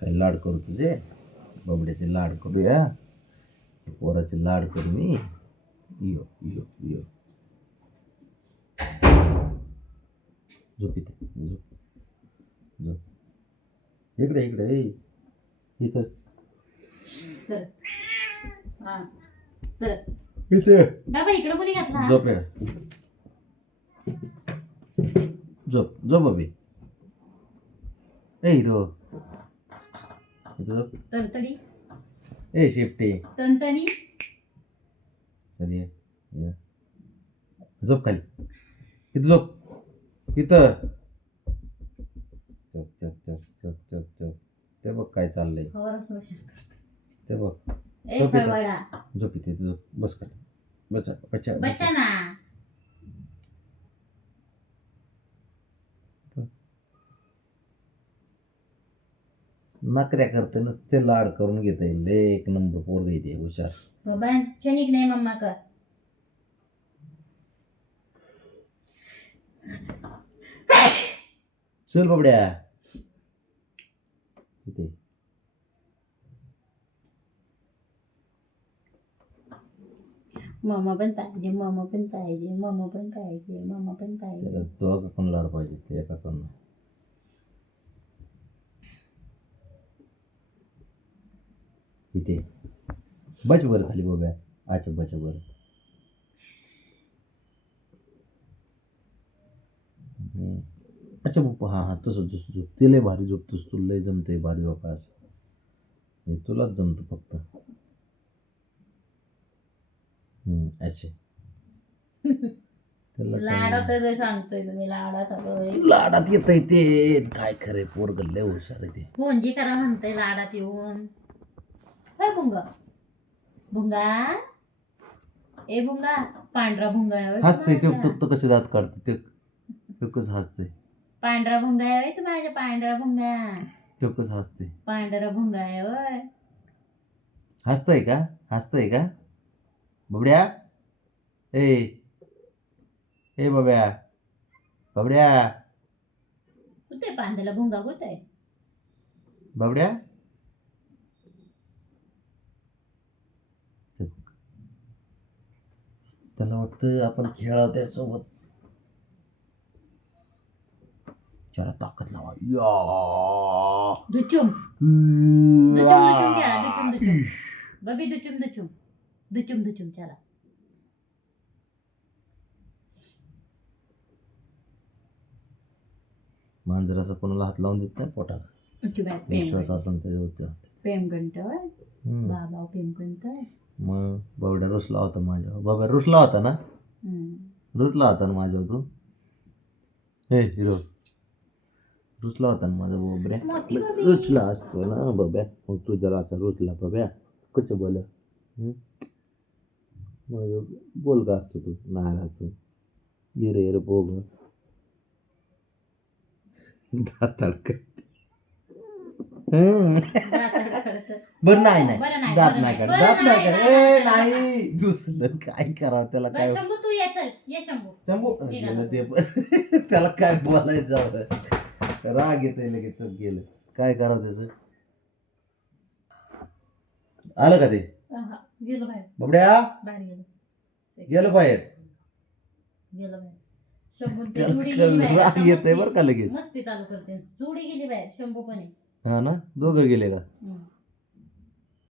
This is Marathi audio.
काय लाड करू तुझे बबड्याचे लाड करूया पोराचे लाड करू मी यो यो यो झोप इथे झोप झोप इकडे इकडे ए इथं सर हा सर इथे बाबा इकडे कोणी घातला झोप येडा झोप झोप बाबी ए हिरो झोप तडतडी ए शिफ्टी तणतणी चल ये झोप खाली इथं झोप इथं चप चप चप चप चप चप ते बघ काय चाललंय ते बघ ए झोप इथं. फळवडा झोप इथे झोप बस खाली बस बच्चा बच्चा ना नकऱ्या करते नसते लाड करून घेता येईल एक नंबर पोरग येते हुशार बाबा चनिक नाही मम्मा का चल बाबड्या इथे मम्मा पण पाहिजे मम्मा पण पाहिजे मम्मा पण पाहिजे मम्मा पण पाहिजे त्याला दोघं पण लाड पाहिजे ते एका पण इथे बच बरं खाली बाब्या अच्छा बच बरं अच्छा पप्पा हां हां तसं तसं झोप ते लय भारी झोपतोस तू लय जमतंय भारी बापा असं हे तुलाच जमतं फक्त अच्छा त्याला लाडात सांगतोय तुम्ही लाडात लाडात येत आहे ते काय खरंय पोरग लय हुशार आहे ते फोनजी करा म्हणतंय लाडात येऊन काय भुंगा भुंगा ए भुंगा पांढरा भुंगा आहे होय हसतंय ते माझा. तो कसे दात काढते ते कसं हसतंय पांढरा भुंगा आहे होय तू माझ्या पांढरा भुंगा ते कसं हसतंय पांढरा भुंगा आहे होय हसतंय का बबड्या ए ए बब्या बबड्या कुठे पांढऱ्याला भुंगा कुठे बबड्या त्याला वाटतं आपण खेळावं त्यासोबत त्याला ताकद लावा या दुचुम दुचुम दुचुम खेळा दुचुम दुचुम बबी दुचुम दुचुम दुचुम दुचुम चला मांजराचा कोणाला हात लावून देत नाही पोटाला विश्वास असेल त्याच्यावर प्रेम घंट बाबा प्रेम घंट मग बबड्या रुसला होता माझ्यावर बाबा रुसला होता ना माझ्यावर तू हे हिरो रुसला होता ना माझा बबड्या रुसला असतो ना बब्या मग तू जरा असा रुसला बब्या कसं बोल मग बोल का असतो तू नाराज हिरे हिरे बोग दात बरं नाही दात नाही नाही दुसरं काय करावं त्याला काय शंभू तू ये चल ये शंभू गेलं ते पण त्याला काय बोलायचं जाऊ राग येत लगेच गेलं काय करावं त्याचं आलं का ते गेलो बाहेर बबड्या बाहेर गेलो गेलं बाहेर गेलो बाहेर शंभू ते जुडी गेली बाहेर राग येत आहे बरं का लगेच मस्ती चालू करते जुडी गेली बाहेर शंभू पण आहे हा ना दोघं गेले का